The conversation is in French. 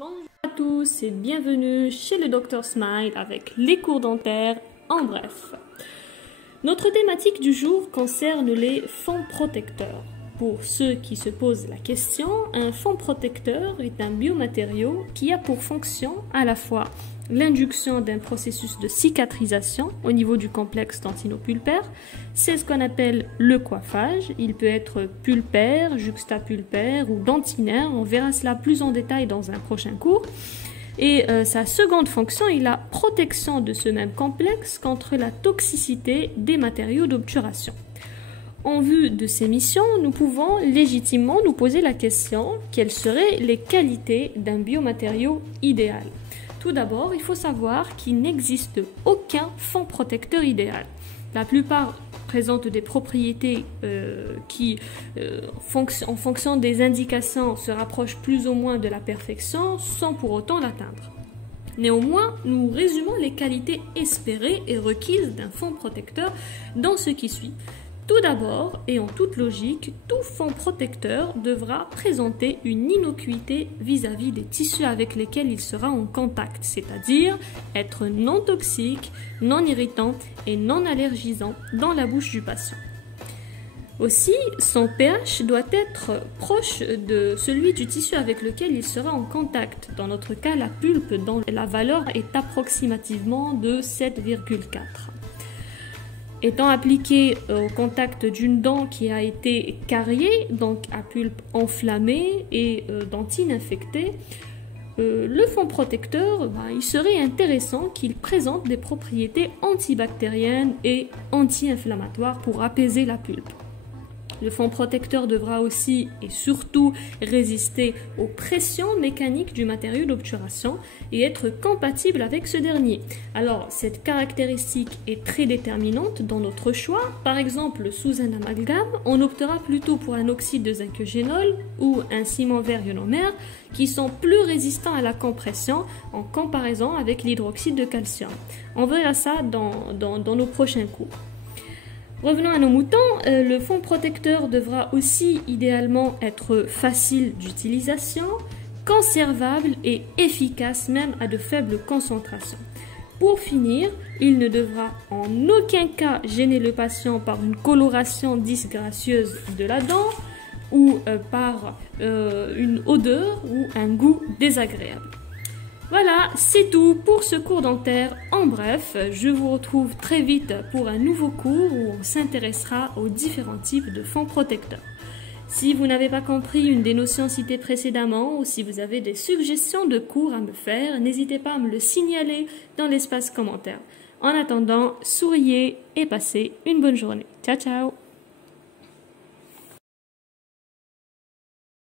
Bonjour à tous et bienvenue chez le Dr Smile avec les cours dentaires en bref. Notre thématique du jour concerne les fonds protecteurs. Pour ceux qui se posent la question, un fond protecteur est un biomatériau qui a pour fonction à la fois l'induction d'un processus de cicatrisation au niveau du complexe dentinopulpaire. C'est ce qu'on appelle le coiffage. Il peut être pulpaire, juxtapulpaire ou dentinaire. On verra cela plus en détail dans un prochain cours. Et sa seconde fonction est la protection de ce même complexe contre la toxicité des matériaux d'obturation. En vue de ces missions, nous pouvons légitimement nous poser la question quelles seraient les qualités d'un biomatériau idéal. Tout d'abord, il faut savoir qu'il n'existe aucun fond protecteur idéal. La plupart présentent des propriétés qui, en fonction des indications, se rapprochent plus ou moins de la perfection sans pour autant l'atteindre. Néanmoins, nous résumons les qualités espérées et requises d'un fond protecteur dans ce qui suit. Tout d'abord, et en toute logique, tout fond protecteur devra présenter une innocuité vis-à-vis des tissus avec lesquels il sera en contact, c'est-à-dire être non toxique, non irritant et non allergisant dans la bouche du patient. Aussi, son pH doit être proche de celui du tissu avec lequel il sera en contact. Dans notre cas, la pulpe, dont la valeur est approximativement de 7,4. Étant appliqué au contact d'une dent qui a été cariée, donc à pulpe enflammée et dentine infectée, le fond protecteur, il serait intéressant qu'il présente des propriétés antibactériennes et anti-inflammatoires pour apaiser la pulpe. Le fond protecteur devra aussi et surtout résister aux pressions mécaniques du matériau d'obturation et être compatible avec ce dernier. Alors, cette caractéristique est très déterminante dans notre choix. Par exemple, sous un amalgame, on optera plutôt pour un oxyde de zinc-eugénol ou un ciment vert ionomère qui sont plus résistants à la compression en comparaison avec l'hydroxyde de calcium. On verra ça dans nos prochains cours. Revenons à nos moutons, le fond protecteur devra aussi idéalement être facile d'utilisation, conservable et efficace même à de faibles concentrations. Pour finir, il ne devra en aucun cas gêner le patient par une coloration disgracieuse de la dent ou par une odeur ou un goût désagréable. Voilà, c'est tout pour ce cours dentaire. En bref, je vous retrouve très vite pour un nouveau cours où on s'intéressera aux différents types de fonds protecteurs. Si vous n'avez pas compris une des notions citées précédemment ou si vous avez des suggestions de cours à me faire, n'hésitez pas à me le signaler dans l'espace commentaire. En attendant, souriez et passez une bonne journée. Ciao, ciao!